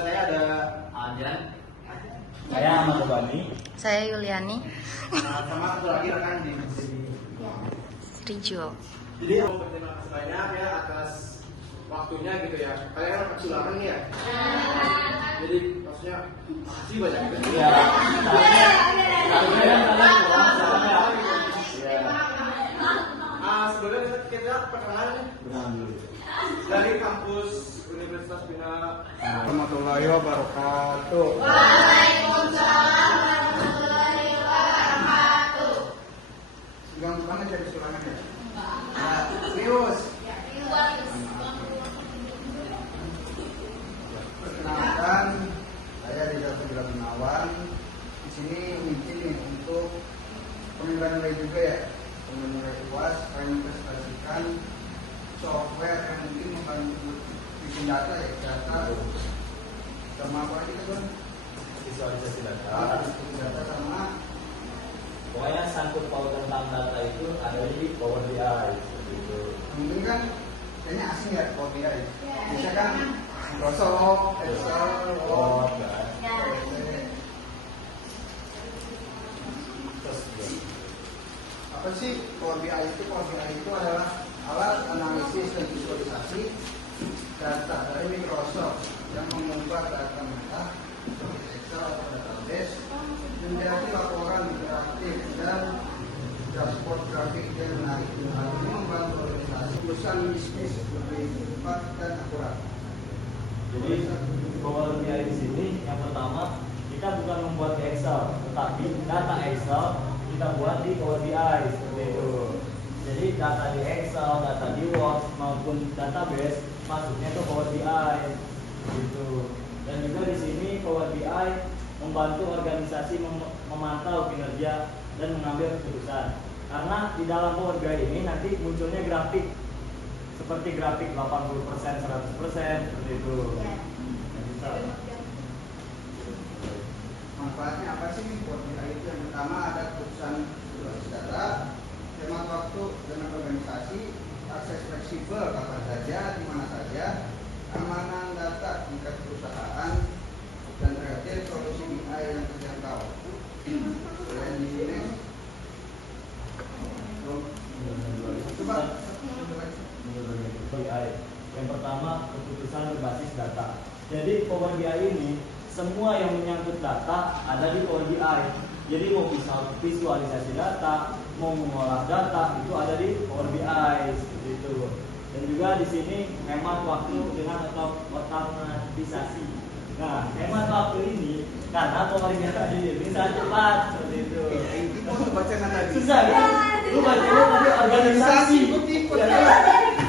sebelah saya ada Ajan. Saya Ahmad Bani. Saya Yuliani. Sama satu lagi rekan di Rijo. Jadi berterima kasih banyak ya atas waktunya gitu ya. Kalian kan kesulangan nih ya. Jadi maksudnya makasih banyak gitu. Ya. Sebelumnya kita perkenalan nih. Dari kampus Universitas Bina. Warahmatullahi wabarakatuh. Waalaikumsalam warahmatullahi wabarakatuh. Gampang aja kesulangan ya. Serius. Perkenalkan, saya Rizal Putra Gunawan. Di sini izin nih untuk penilaian juga ya, penilaian UAS, saya mempresentasikan software yang mungkin membantu bikin data ya, data sama apa aja kan? Visualisasi data. Data sama Pokoknya sangkut paut tentang data itu ada di Power BI seperti itu. mungkin kan kayaknya asing ya Power BI. Biasanya kan Microsoft, Excel, Word, apa sih Power BI itu? Power BI itu adalah alat analisis dan visualisasi data dari Microsoft yang mengubah data mereka seperti Excel atau database menjadi laporan interaktif dan dashboard grafik yang menarik. Hal ini membantu organisasi urusan bisnis lebih cepat dan akurat. Jadi Power BI di sini yang pertama kita bukan membuat di Excel, tetapi data Excel kita buat di Power BI seperti itu. Jadi data di Excel, data di Word maupun database masuknya ke Power BI gitu. Dan juga di sini Power BI membantu organisasi memantau kinerja dan mengambil keputusan. Karena di dalam Power BI ini nanti munculnya grafik seperti grafik 80%, 100% seperti itu. Manfaatnya apa sih Power BI itu? Yang pertama ada keputusan berbasis data, hemat waktu dengan organisasi, akses fleksibel kapan saja, di mana saja, keamanan data tingkat perusahaan, dan terakhir solusi BI yang terjangkau. Selain di sini, coba BI. Yang pertama keputusan berbasis data. Jadi Power BI ini semua yang menyangkut data ada di Power BI. Jadi mau visualisasi data, mau mengolah data itu ada di Power BI seperti itu. Dan juga di sini hemat waktu dengan otomatisasi. Nah, hemat waktu ini karena Power BI ini bisa cepat seperti itu. itu baca tadi. Susah kan? Lu bacanya tadi organisasi.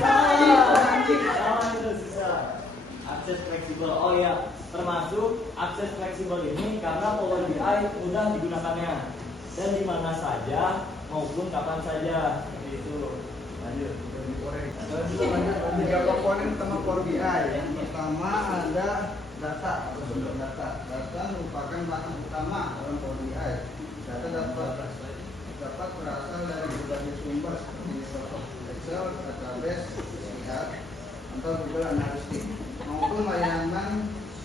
Salah itu susah. Akses fleksibel. Oh ya, termasuk akses fleksibel ini karena Power BI mudah digunakannya dan di mana saja maupun kapan saja. Seperti itu. Lanjut. Tiga komponen utama Power BI. Yang pertama ada data atau sumber data. Data merupakan bahan utama dalam Power BI. Data dapat berasal dari berbagai sumber seperti Microsoft Excel, database, lihat, atau Google Analytics maupun layanan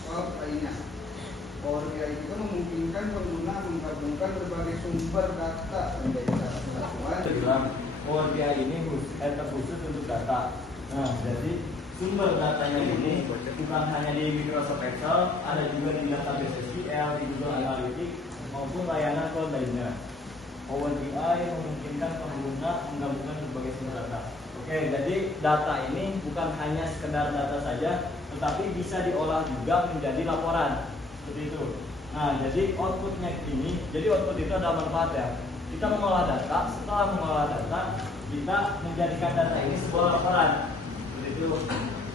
cloud lainnya. Power BI juga memungkinkan pengguna menggabungkan berbagai sumber data menjadi satu kesatuan. Power BI ini terkhusus untuk data. Nah, jadi sumber datanya ini bukan hanya di Microsoft Excel, ada juga di database SQL, di Google Analytics maupun layanan cloud lainnya. Power BI memungkinkan pengguna menggabungkan berbagai sumber data. Oke, jadi data ini bukan hanya sekedar data saja, tetapi bisa diolah juga menjadi laporan. Seperti itu. Nah, jadi outputnya ini, jadi output itu ada manfaat ya. Kita mengolah data, setelah mengolah data, kita menjadikan data ini sebuah laporan. Seperti itu.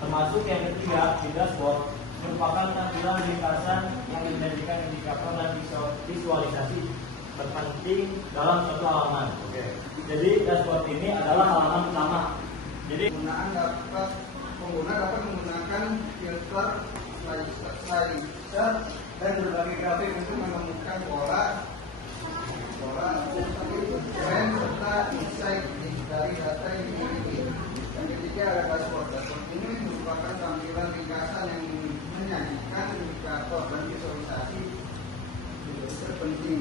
Termasuk yang ketiga, di dashboard merupakan tampilan ringkasan yang menjadikan indikator dan visualisasi terpenting dalam satu halaman. Oke. Jadi dashboard ini adalah halaman utama. Jadi pengguna dapat menggunakan filter, slider, dan berbagai grafik untuk menemukan pola, trend serta insight dari data yang dimiliki. Yang ketiga ada dashboard. Dashboard ini merupakan tampilan ringkasan yang menyajikan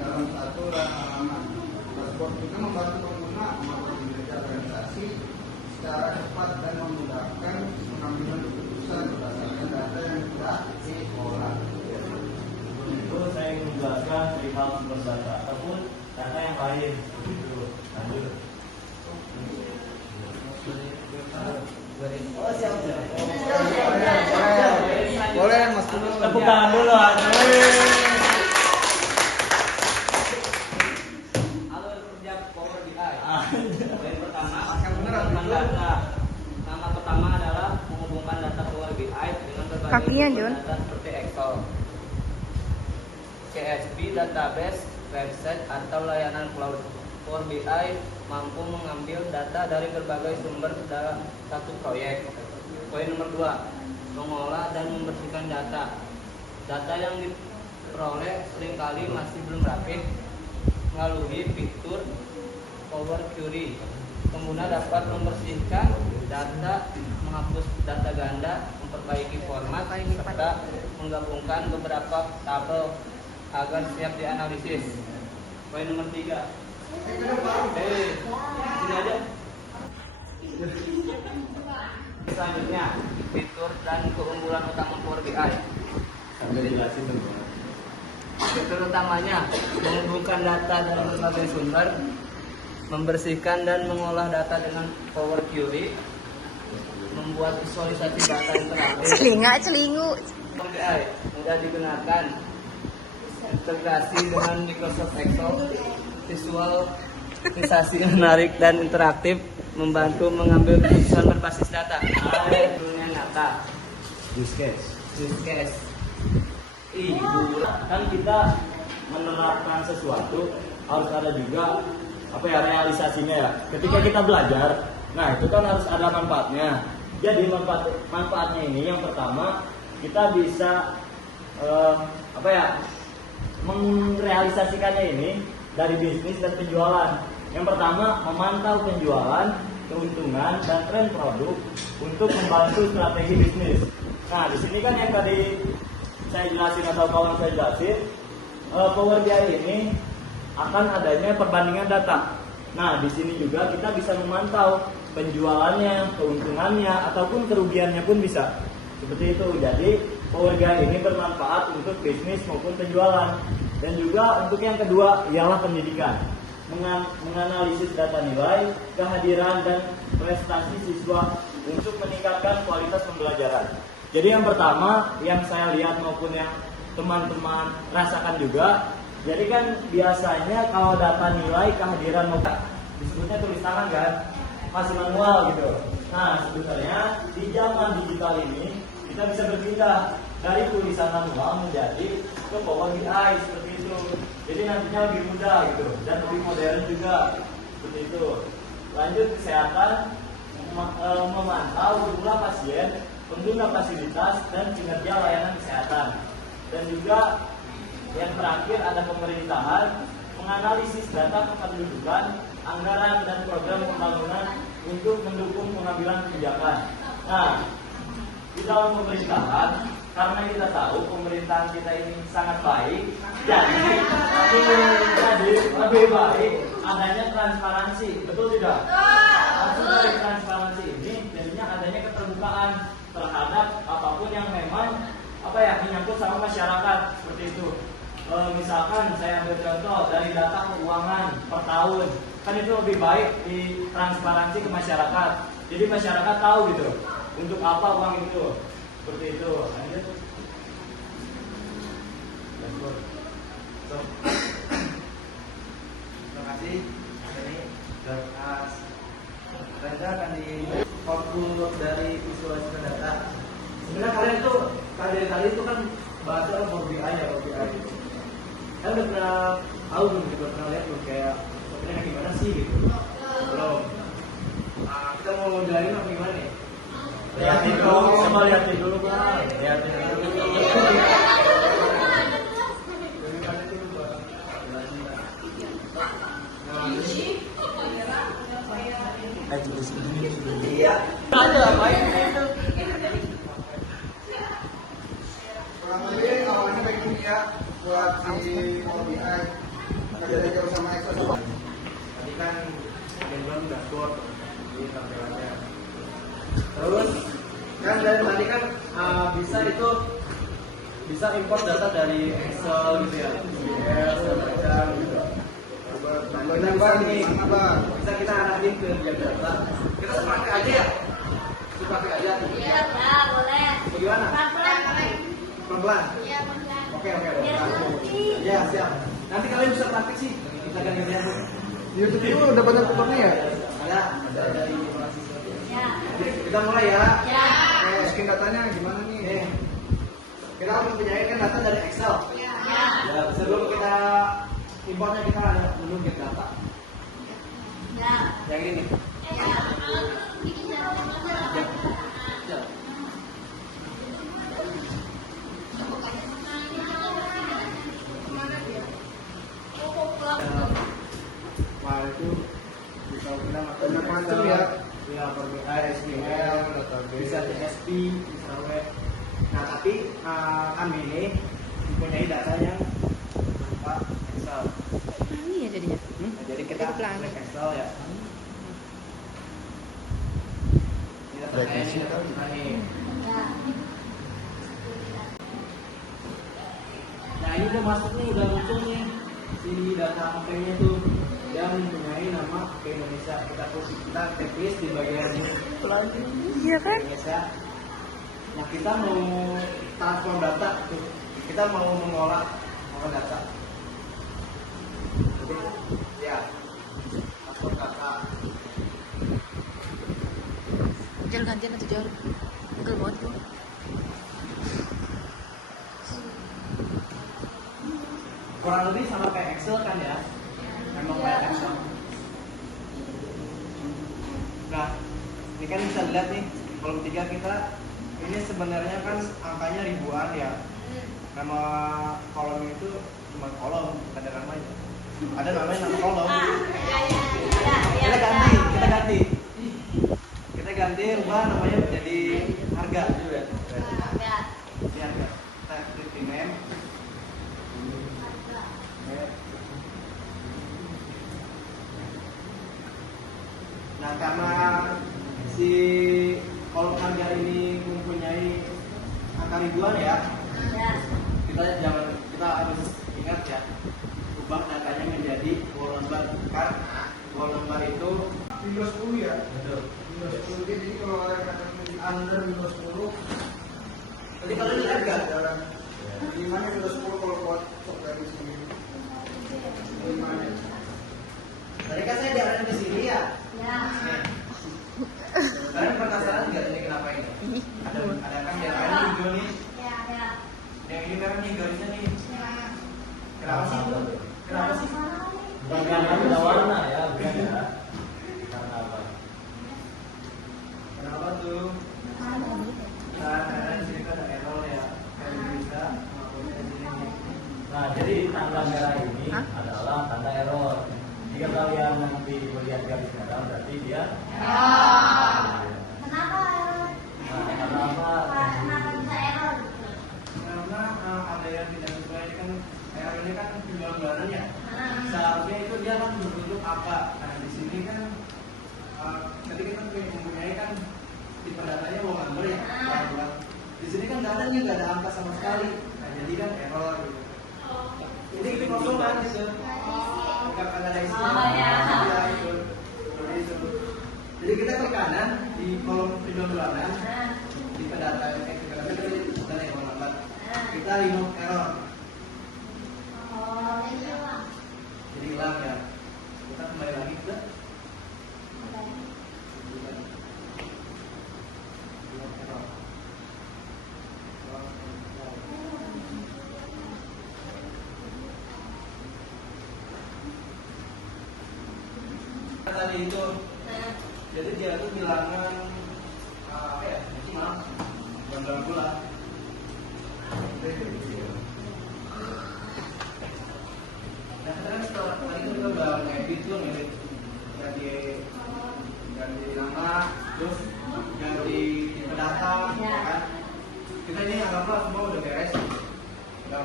dalam satu halaman. Dashboard juga membantu pengguna mengatur kinerja organisasi secara cepat dan memudahkan pengambilan keputusan berdasarkan data yang telah diolah. Itu saya ingin menjelaskan perihal sumber data ataupun data yang lain. Begitu. Lanjut. Oh, siap. Boleh Mas dulu. Tepuk tangan dulu. Alur kerja Power BI. Poin pertama, Yang benar, menghubungkan betul. data. Nama pertama adalah menghubungkan data Power BI dengan berbagai Kakinya, sumber John. data seperti Excel, CSV, database, website, atau layanan cloud. Power BI mampu mengambil data dari berbagai sumber dalam satu proyek. Poin nomor 2, mengolah dan membersihkan data. Data yang diperoleh seringkali masih belum rapi. Melalui fitur Power Query, pengguna dapat membersihkan data, menghapus data ganda, memperbaiki format, serta menggabungkan beberapa tabel agar siap dianalisis. Poin nomor 3. Sini aja. Selanjutnya, fitur dan keunggulan utama Power BI. Sambil dijelasin dulu. Fitur utamanya menghubungkan data dari berbagai sumber, membersihkan dan mengolah data dengan Power Query, membuat visualisasi data interaktif. Celingu. Power BI mudah digunakan, integrasi dengan Microsoft Excel, visualisasi menarik dan interaktif, membantu mengambil keputusan berbasis data. Dunia nyata, Use case. use case. Kan kita menerapkan sesuatu harus ada juga realisasinya ya. Ketika kita belajar, nah itu kan harus ada manfaatnya. Jadi manfaatnya ini yang pertama kita bisa merealisasikannya ini dari bisnis dan penjualan. Yang pertama memantau penjualan, keuntungan dan tren produk untuk membantu strategi bisnis. Nah di sini kan yang tadi saya jelasin atau kawan saya jelasin, Power BI ini akan adanya perbandingan data. Nah, di sini juga kita bisa memantau penjualannya, keuntungannya, ataupun kerugiannya pun bisa. Seperti itu. Jadi, Power BI ini bermanfaat untuk bisnis maupun penjualan. Dan juga untuk yang kedua ialah pendidikan. Menganalisis data nilai, kehadiran, dan prestasi siswa untuk meningkatkan kualitas pembelajaran. Jadi yang pertama yang saya lihat maupun yang teman-teman rasakan juga, jadi kan biasanya kalau data nilai kehadiran maupun disebutnya tulis tangan kan, masih manual gitu. Nah sebenarnya di zaman digital ini kita bisa berpindah dari tulisan manual menjadi ke Power BI seperti itu. Jadi nantinya lebih mudah gitu dan lebih modern juga seperti itu. Lanjut kesehatan, memantau jumlah pasien, pengguna fasilitas dan kinerja layanan kesehatan. Dan juga yang terakhir ada pemerintahan, menganalisis data kependudukan, anggaran dan program pembangunan untuk mendukung pengambilan kebijakan. Nah, di dalam pemerintahan, karena kita tahu pemerintahan kita ini sangat baik, jadi lebih baik adanya transparansi, betul tidak? Maksud dari transparansi ini jadinya adanya keterbukaan terhadap apapun yang memang menyangkut sama masyarakat seperti itu. Misalkan saya ambil contoh dari data keuangan per tahun, kan itu lebih baik ditransparansi ke masyarakat. Jadi masyarakat tahu gitu untuk apa uang itu, seperti itu. Lanjut. Terima kasih. Jadi Reza akan di fokus dari visualisasi data. Sebenarnya kalian tuh kali itu kan bahasa Power BI ya, Power BI gitu. Kalian udah pernah tahu belum gitu, pernah lihat belum kayak software gimana sih gitu? Belum. Nah, kita mau jelasin apa gimana nih? Lihatin dulu, coba lihatin dulu Bang. Lihatin dulu. Iya. Ada apa itu? Kurang lebih awalnya kayak gini ya buat si Power BI. beda jauh sama Excel sama. Tadi kan background dashboard di tampilannya. Terus kan dari tadi kan bisa import data dari Excel gitu ya, PDF dan macam gitu. Banyak banget nih, Bisa kita arahin ke dia data. Kita sepakai aja ya, sepakai aja. Iya, boleh. Bagaimana? Pelan-pelan. Pelan-pelan. Iya, pelan. Oke. Biar ngerti. Ya siap. Nanti kalian bisa praktik sih. Kita akan kerja. Di YouTube itu udah banyak tutornya ya? Ada dari mahasiswa. Ya. Jadi kita mulai ya. Ya. Masukin datanya gimana nih? Nih, kita mempunyai kan data dari Excel. Ya. Ya, sebelum kita importnya kita ada menu get data. Ya. Yang ini. Ya. Ya. Ya. File itu bisa kita Banyak macam ya. Bisa SQL, bisa PHP, bisa web. Nah, tapi kami ini mempunyai data yang berupa Excel. Pelangi ya jadinya. Nah, jadi kita Jadi pelangi. klik Excel ya. Ini datanya ini data nih. Nah, ini udah masuk nih, udah muncul nih si data HP-nya tuh yang mempunyai nama HP Indonesia. Kita checklist di bagian Iya kan? Indonesia. Nah, kita mau transform data tuh. Kita mau mengolah data. Jadi, ya, transform data. Jal gantian atau jal? Pegel banget gue. Kurang lebih sama kayak Excel kan ya? Memang kayak Excel. Nah, ini kan bisa dilihat nih, kolom 3 kita ini sebenarnya kan angkanya ribuan ya. Nama kolom itu cuma kolom, bukan ada namanya. Ada namanya nama kolom. Kita ganti, rubah namanya menjadi harga dulu ya. Ini harga. Kita klik di name. Nah, karena si kolom harga ini mempunyai angka ribuan ya, kita harus ingat ya, ubah datanya menjadi whole number karena whole number itu Windows 10 ya? betul. Windows 10 jadi kalau ada kata under Windows 10 Tadi kalian lihat nggak? di mana Windows 10 kalau buat cok dari sini? Di mana? Tadi kan saya diarahin ke sini ya. Kalian penasaran nggak ini kenapa ini? Ada kan diarahin hijau nih. Yang ini merah nih garisnya nih. Kenapa sih itu? Kenapa sih? Karena beda warna ya, bukan ya. Karena apa? Kenapa tuh? Karena di sini kan ada error ya. Kalian bisa melakukannya di sini. Nah, jadi tanda merah ini adalah tanda error. Jika kalian nanti melihat garis merah, berarti dia. Nah, karena apa? Karena ada yang tidak sesuai ini kan error ini kan penjualan bulanan ya. Seharusnya itu dia kan berbentuk apa? Nah di sini kan ketika kita mempunyai kan tipe datanya whole number ya. Di sini kan datanya nggak ada angka sama sekali. Nah jadi kan error gitu. Jadi itu kosong kan gitu. Bukan ada isinya. Ya, itu. Seperti itu. Jadi kita klik kanan di kolom penjualan bulanan. Tipe data kita yang whole number. Kita remove error. Jadi hilang ya. Kita kembali lagi ke tadi itu. Jadi dia tuh bilangan apa ya? Decimal. Bukan bulan. Nah, sekarang setelah tadi kita udah ngedit tuh, ganti nama, terus ganti tipe data, kan? Kita ini anggaplah semua udah beres. Udah.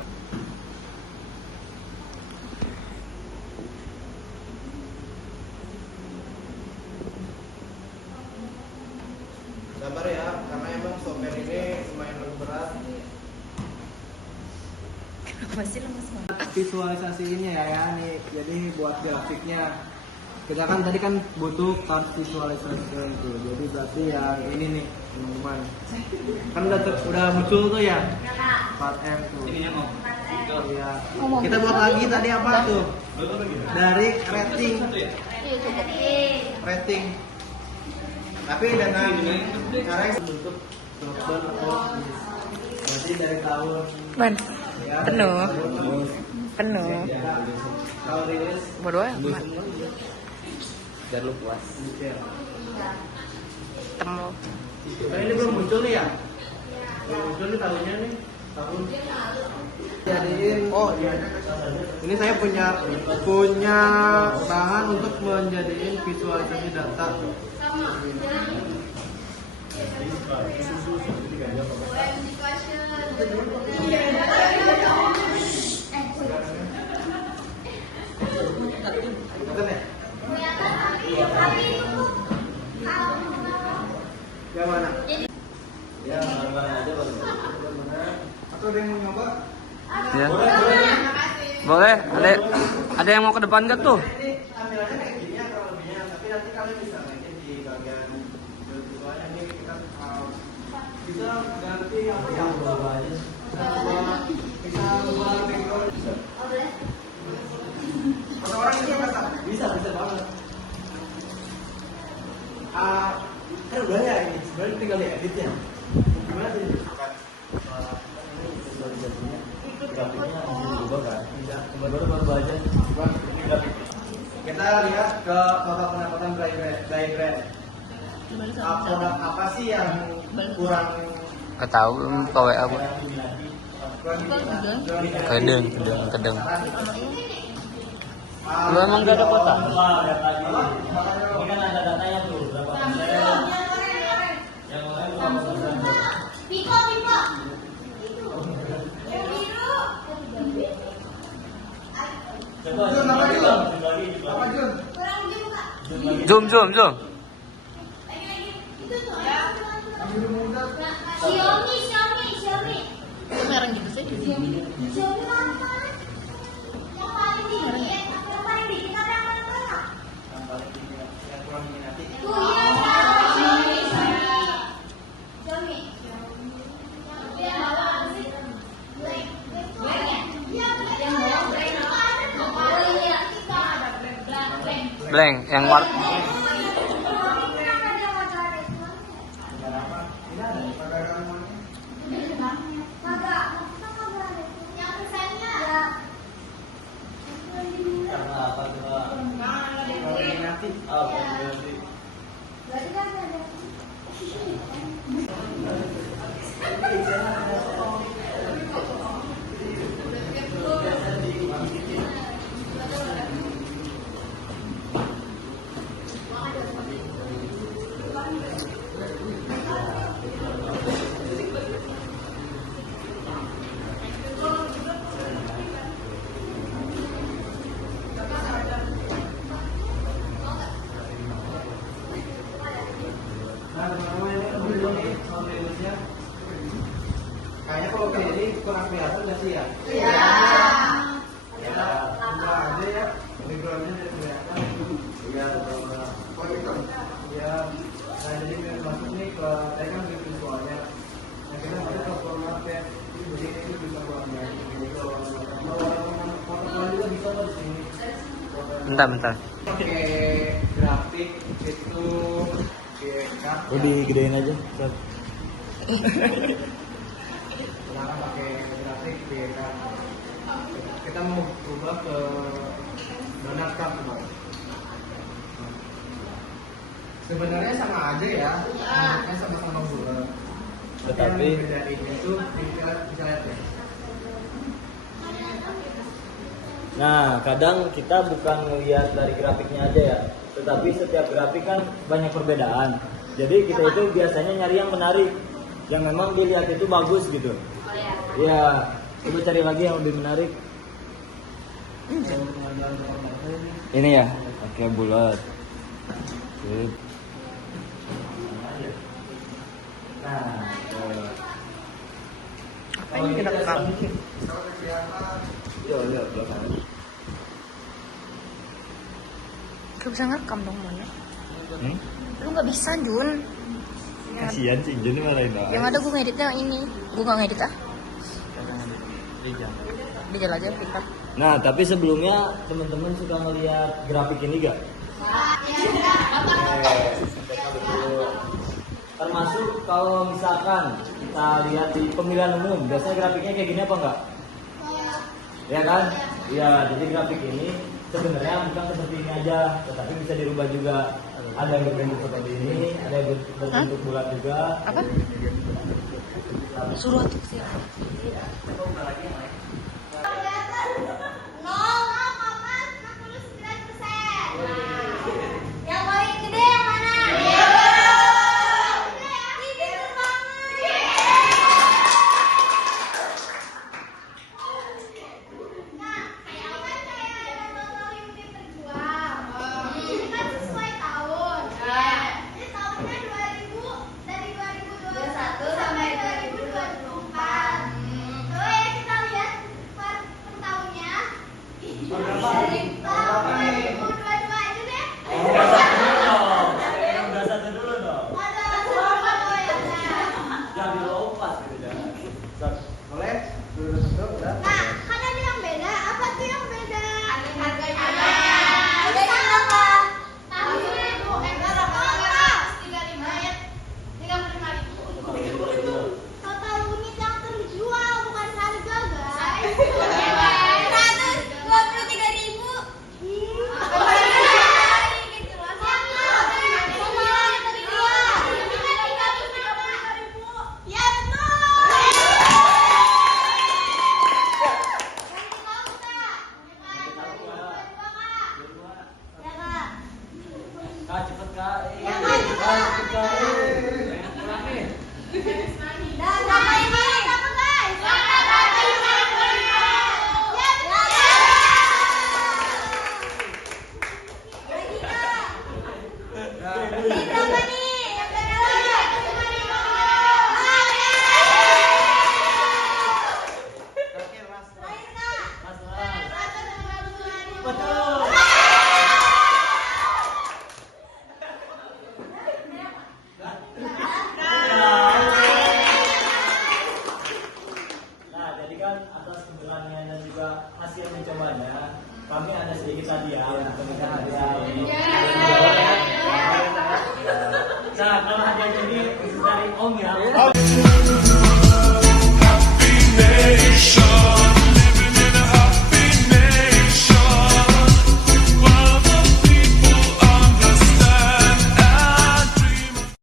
Masih lemes banget. Visualisasinya ya nih. Jadi buat grafiknya kita kan tadi kan butuh part visualisasi itu. Jadi berarti yang ini nih teman-teman. Kan udah muncul tuh ya part M tuh. Iya. Kita buat lagi tadi apa tuh? Dari rating. Rating. Tapi dengan cara yang bentuk lockdown atau berarti dari tahun Ban, ya, penuh. tahun Penuh. tahun rilis Bodoh amat. Biar lu puas. Temu. Nah, ini belum muncul nih ya? Belum muncul nih tahunnya nih. Tahun. Jadiin. Oh iya. Ini saya punya bahan untuk menjadiin visualisasi data. Betul ya? Yang mana? Ya, mana aja baru. Atau ada yang mau nyoba? Ya. Boleh. Ada yang mau ke depan gak tuh? Ini tampilannya kayak gini ya kalau lebihnya, tapi nanti kalian bisa naikin di bagian visualnya nih kita bisa ganti apa ya? Bisa ubah background. Atau orang itu kata bisa banget. Kan udah ya ini, sebenarnya tinggal diedit ya. Gimana sih? Grafiknya masih berubah kan? Tidak, baru aja. Ini grafik. Kita lihat ke total pendapatan diagram. Produk apa sih yang kurang Ketahu ke WA Bu. Kedeng. Lu emang gak ada kota? Lihat lagi. Ini kan ada datanya tuh, berapa persen? Yang lain berapa persen? Piko. Coba Jun, apa Jun? zoom lagi. Apa Jun? Zoom. Ambil muda. Xiaomi. Kok merah gitu sih? Xiaomi apa? Yang paling dikit apa yang mana? Yang paling yang kurang diminati. Tuh ya, Xiaomi. Yang bawah apa sih? Black ya? Iya, yang bawah black apa? Oh iya, ada black. Blank yang warna. Ini ada pada kamu. Karena apa coba? Kalau diminati. Berarti Nah, teman-teman ini kan dulu nih sound rilisnya. Kayaknya kalau kayak ini kurang kelihatan nggak sih ya? Iya. Ya, ubah aja ya. Backgroundnya jadi kelihatan. Iya, betul. Oh gitu. Iya. Nah, jadi biar masuk nih ke saya kan di visualnya. Nah, kita masuk ke format ya. Jadi ini bisa buatnya. Jadi kalau foto juga bisa loh di sini. Bentar. Pakai grafik itu lebih gedein aja. sekarang pakai grafik kan kita mau berubah ke donat cup Bang. Sebenarnya sama aja ya, bentuknya sama-sama bulat. Tetapi yang bedain itu bisa lihat ya. nah, kadang kita bukan ngelihat dari grafiknya aja ya, tetapi setiap grafik kan banyak perbedaan. Jadi kita itu biasanya nyari yang menarik, yang memang dilihat itu bagus gitu. Ya, coba cari lagi yang lebih menarik. Ini ya, oke bulat. Sip. Apa ini kita rekam? Kalau kegiatan Gak bisa ngerekam dong mana? Hmm? Lu nggak bisa Jun. Kasian sih Jun marahin doang. Yang ada gue ngeditnya yang ini. Gue nggak ngedit ah. Dijal aja pikat. Nah, tapi sebelumnya teman-teman suka ngeliat grafik ini gak? Termasuk kalau misalkan kita lihat di pemilihan umum, biasanya grafiknya kayak gini apa enggak? Ya kan? Iya, jadi grafik ini sebenarnya bukan seperti ini aja, tetapi bisa dirubah juga. Ada yang berbentuk seperti ini, ada yang berbentuk bulat juga. Apa? Suruh tuh sih. Yang paling gede yang mana? Nah, kayak apa kayak yang total unit terjual? Ini kan sesuai tahun. Ini tahunnya 2000 dari 2021 sampai 2024. Coba ya kita lihat per tahunnya. Dari tahun 2022 aja deh. Udah satu dulu dong. Ada satu ya. Jangan dilopas gitu jangan. Boleh? Dulu satu, udah. Nah, kan ada yang beda. Apa tuh yang beda? Harganya. Harganya berapa? Tahunnya itu total 35 ya. 35.000. Total unit yang terjual bukan harga, guys. 123.000. Ya Kak, cepet Kak. Ya, Kak, cepet. Cepet Kak. Dan sama ini berapa, guys? Ya, benar. Lagi, Kak. Ini berapa nih? Yang beda lagi. 25.000. Terakhir, Mas. Terakhir, Kak. Mas Lang. 125.000. Betul. Nah, jadi kan atas keberanian dan juga hasil mencobanya, kami ada sedikit hadiah untuk memberikan hadiah